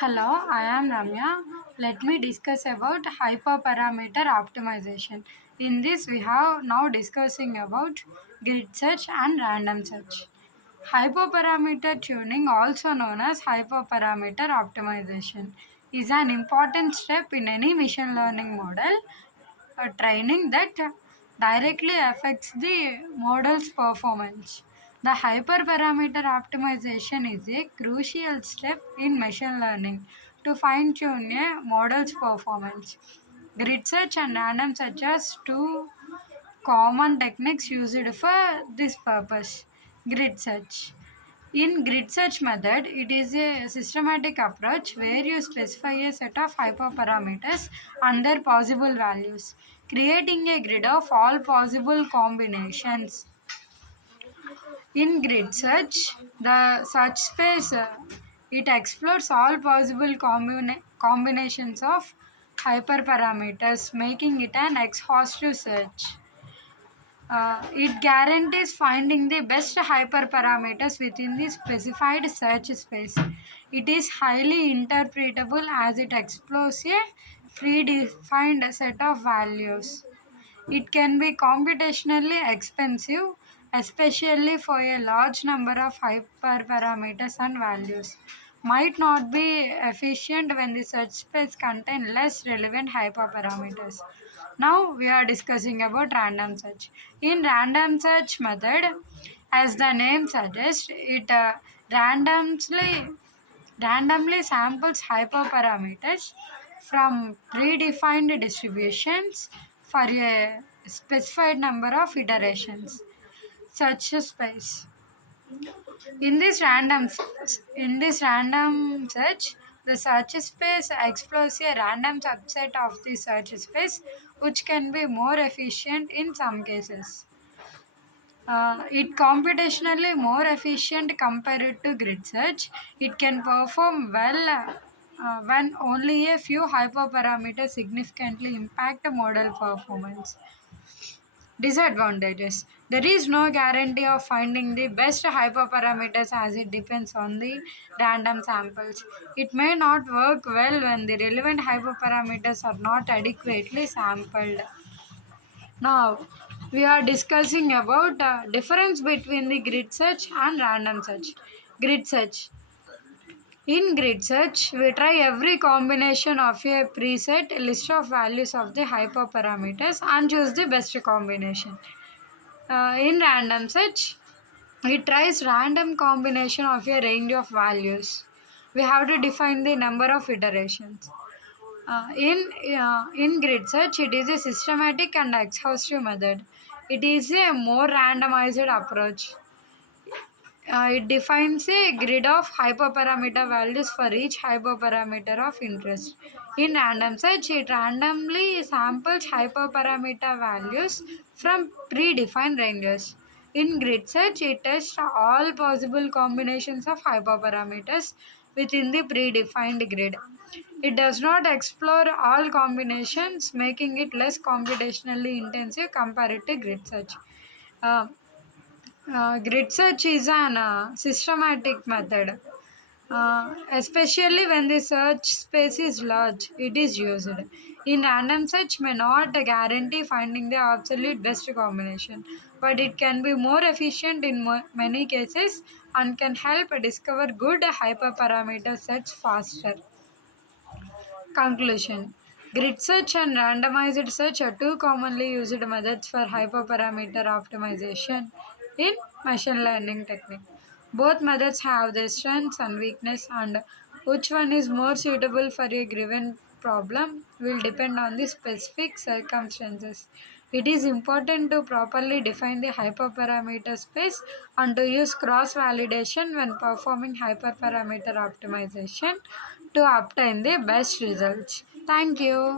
Hello, I am Ramya. Let me discuss about hyperparameter optimization. In this, we have now discussing about grid search and random search. Hyperparameter tuning, also known as hyperparameter optimization, is an important step in any machine learning model training that directly affects the model's performance. The hyperparameter optimization is a crucial step in machine learning to fine tune a model's performance. Grid search and random search are two common techniques used for this purpose. Grid search. In grid search method, it is a systematic approach where you specify a set of hyperparameters and their possible values, creating a grid of all possible combinations. In grid search, the search space it explores all possible combinations of hyperparameters, making it an exhaustive search. It guarantees finding the best hyperparameters within the specified search space. It is highly interpretable as it explores a predefined set of values. It can be computationally expensive, especially for a large number of hyperparameters and values. Might not be efficient when the search space contains less relevant hyperparameters. Now we are discussing about random search. In random search method, as the name suggests, it randomly samples hyperparameters from predefined distributions for a specified number of iterations. Search space. In this random search, the search space explores a random subset of the search space, which can be more efficient in some cases. It computationally more efficient compared to grid search. It can perform well when only a few hyperparameters significantly impact model performance. Disadvantages. There is no guarantee of finding the best hyperparameters as it depends on the random samples. It may not work well when the relevant hyperparameters are not adequately sampled. Now, we are discussing about difference between the grid search and random search. Grid search. In grid search, we try every combination of a preset list of values of the hyperparameters and choose the best combination. In random search, it tries random combination of a range of values. We have to define the number of iterations. In grid search, it is a systematic and exhaustive method. It is a more randomized approach. It defines a grid of hyperparameter values for each hyperparameter of interest. In random search, it randomly samples hyperparameter values from predefined ranges. In grid search, it tests all possible combinations of hyperparameters within the predefined grid. It does not explore all combinations, making it less computationally intensive compared to grid search. Uh, Grid search is an systematic method, especially when the search space is large. It is used. In random search, may not guarantee finding the absolute best combination, but it can be more efficient in many cases and can help discover good hyperparameter sets faster. Conclusion. Grid search and randomized search are two commonly used methods for hyperparameter optimization in machine learning technique. Both methods have their strengths and weaknesses, and which one is more suitable for a given problem will depend on the specific circumstances. It is important to properly define the hyperparameter space and to use cross validation when performing hyperparameter optimization to obtain the best results. Thank you.